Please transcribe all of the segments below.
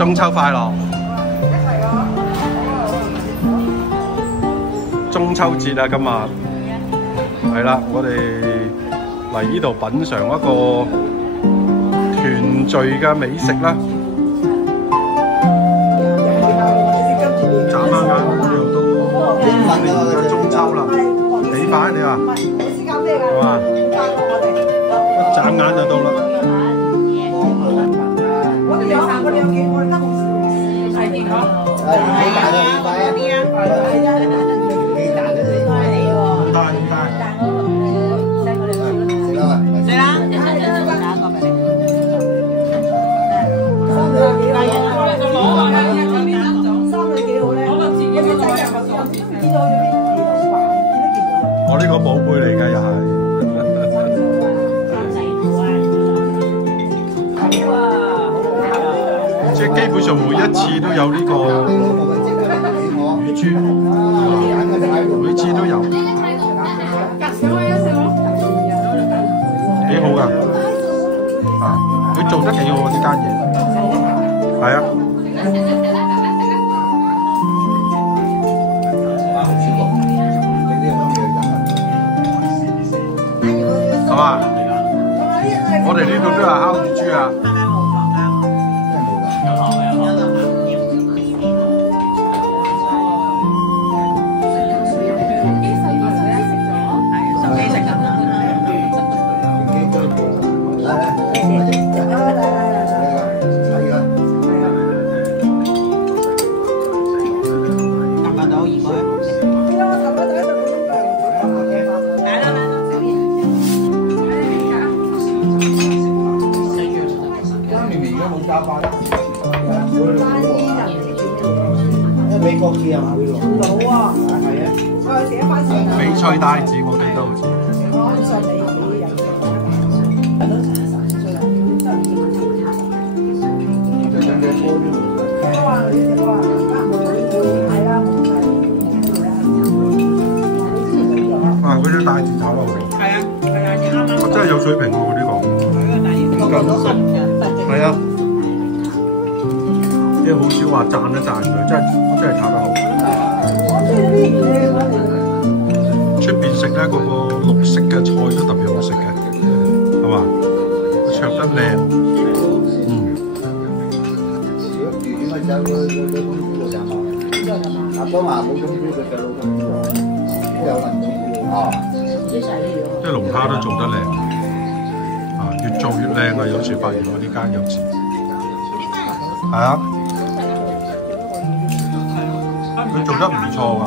中秋快樂！中秋節啊，今日係啦，我哋嚟呢度品嚐一個團聚嘅美食啦。眨下眼又到中秋啦，幾快你話？係嘛？一眨眼就到啦。我呢個寶貝嚟嘅又係，即係基本上每一次都有呢個乳豬，每次都有，幾好㗎，啊！佢做得幾好啊呢間嘢，係啊。係嘛？我哋呢度都係烤乳豬啊！美國字係嘛？老啊，係啊，我寫翻先啊。翡翠帶子我記得好似。我上你啊！嗰啲帶子炒得好。係啊，係啊，啱啱。我真係有水平喎，佢呢個。係啊。即係好少話讚一讚佢，真係炒得好。出邊食咧，嗰個綠色嘅菜都特別好食嘅，係嘛？灼得靚，即係龍蝦都做得靚，啊，越做越靚啊！有時發現我呢間有時，係啊。佢做得唔錯㗎。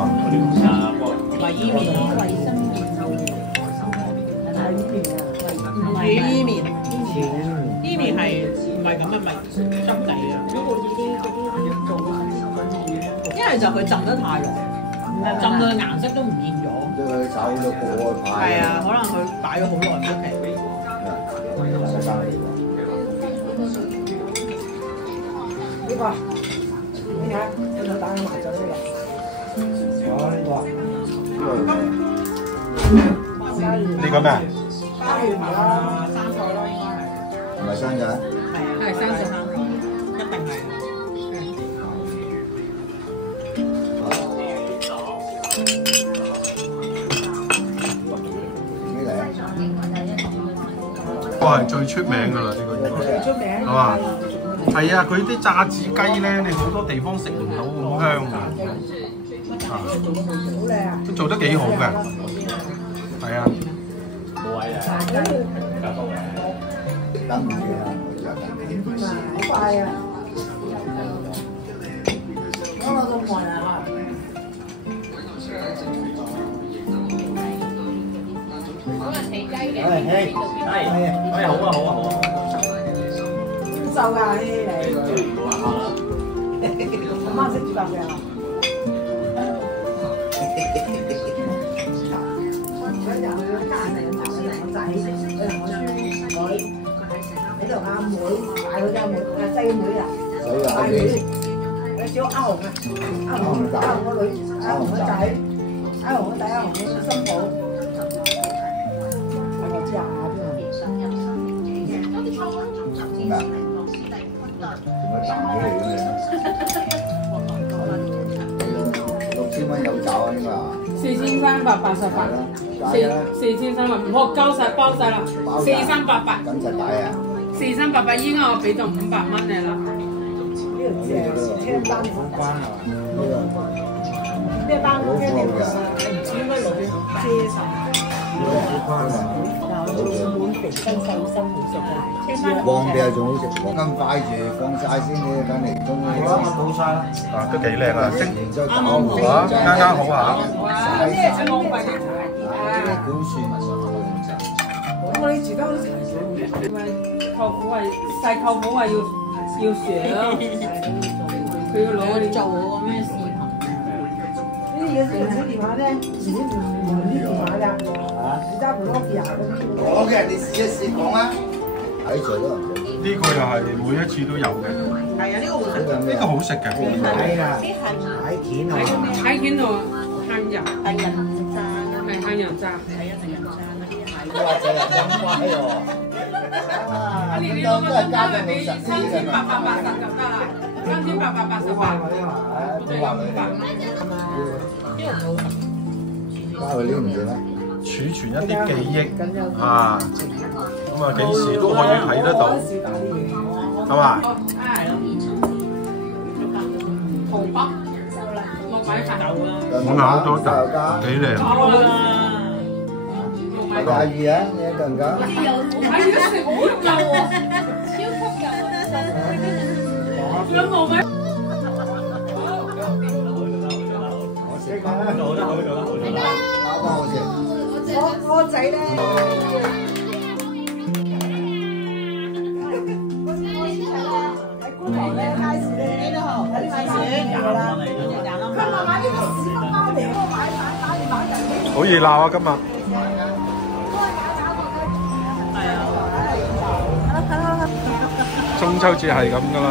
伊麵，伊麵係唔係咁嘅味？質地啊！一係就佢浸得太耐，浸到佢顏色都唔見咗。係啊，可能佢擺咗好耐唔出奇。呢個，你睇，我就打緊麻雀呢個。呢個咩？花園啦，生菜咯，應該係。係咪生嘅？係生菜，一定係。呢個係最出名㗎啦，呢個應該。出名。係嘛？係啊，佢啲炸子雞咧，你好多地方食唔到咁香㗎。都做得幾好嘅，係啊。冇位啊！等唔住啊！好快啊！嗰個都悶啊！可能起雞嘅。係好啊好啊好啊！瘦㗎呢啲你，阿媽識煮飯嘅啊！嗰日去家人嚟我仔，我孫女喺度阿妹帶佢家妹細妹啊，帶佢有小阿紅啊，阿紅個女，阿紅個仔，阿紅個仔，阿紅個新抱，我知啊邊個？仲有彈起嚟咁樣。6000蚊有找啊應該啊。4388，4300，唔好交晒包晒啦，4388，等陣帶啊4388依家我俾到500蚊你啦。呢個車單關係嘛？咩單車嚟㗎？應該攞去遮晒。滿肥跟瘦身好食㗎。黃地仲好食，黃金快住放晒先，你等嚟中冇晒啦。啊，都幾靚啊，色然之後啱啱好啊！咩浪費啲柴啲管算我哋住得好齊水咪舅父係細舅父係要學咯，佢要攞我哋做個咩視頻？呢啲嘢用啲電話咧，以前唔用啲電話㗎，而家唔攞電話嗰啲。我嘅，你試一試講啊！睇住咯，呢個又係每一次都有嘅，係啊，呢個好食，呢個好食嘅。睇啦，睇片啊！喺邊度慳油？係人渣，係慳油渣。或者係咁乖喎。啊，你當都係加你到60啲㗎嘛。 3880就得啦，3888。都話佢加佢呢唔知咩？儲存一啲記憶啊，咁啊幾時都可以睇得到，係嘛？淘寶落買茶豆啦，我咬咗啖，幾靚。大魚啊，你夠唔夠？買咗食好夠喎，超級夠啊！兩個咪。我食過啦，做得好，做得好，做得好。包包好食。我仔咧，喺觀塘咧街市咧，喺街市㗎啦。佢話買呢個屎忽包嚟，我買人。好熱鬧啊！今日係啊。中秋節係咁噶啦。